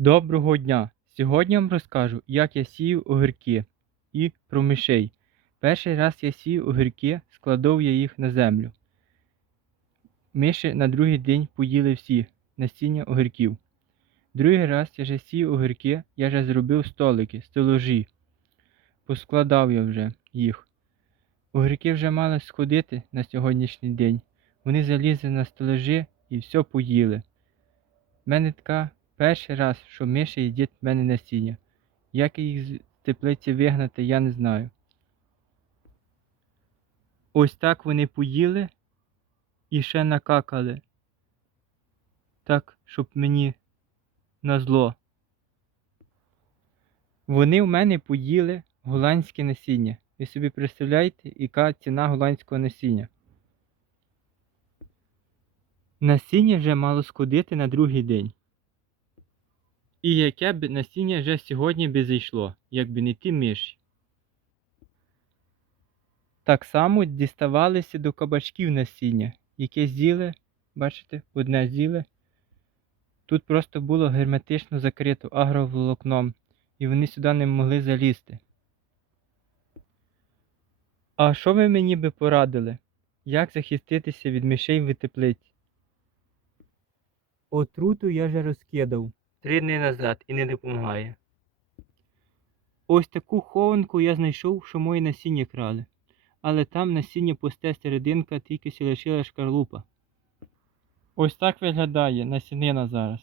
Доброго дня! Сьогодні вам розкажу, як я сію огірки і про мишей. Перший раз я сію огірки, складав я їх на землю. Миші на другий день поїли всі насіння огірків. Другий раз я вже сію огірки, я вже зробив столики, стелажі. Поскладав я вже їх. Огірки вже мали сходити на сьогоднішній день. Вони залізли на стелажі і все поїли. У мене така перший раз, що миші їдять в мене насіння. Як їх з теплиці вигнати, я не знаю. Ось так вони поїли і ще накакали. Так, щоб мені назло. Вони в мене поїли голландське насіння. Ви собі представляєте, яка ціна голландського насіння? Насіння вже мало сходити на другий день. І яке б насіння вже сьогодні би зайшло, якби не ті миші. Так само діставалися до кабачків насіння, яке з'їли, бачите, одне з'їли. Тут просто було герметично закрито агроволокном, і вони сюди не могли залізти. А що ви мені би порадили? Як захиститися від мишей в теплиці? Отруту я вже розкидав три дні назад і не допомагає. Ось таку хованку я знайшов, що мої насіння крали. Але там насіння пусте серединка, тільки сі лишила шкарлупа. Ось так виглядає насінина зараз.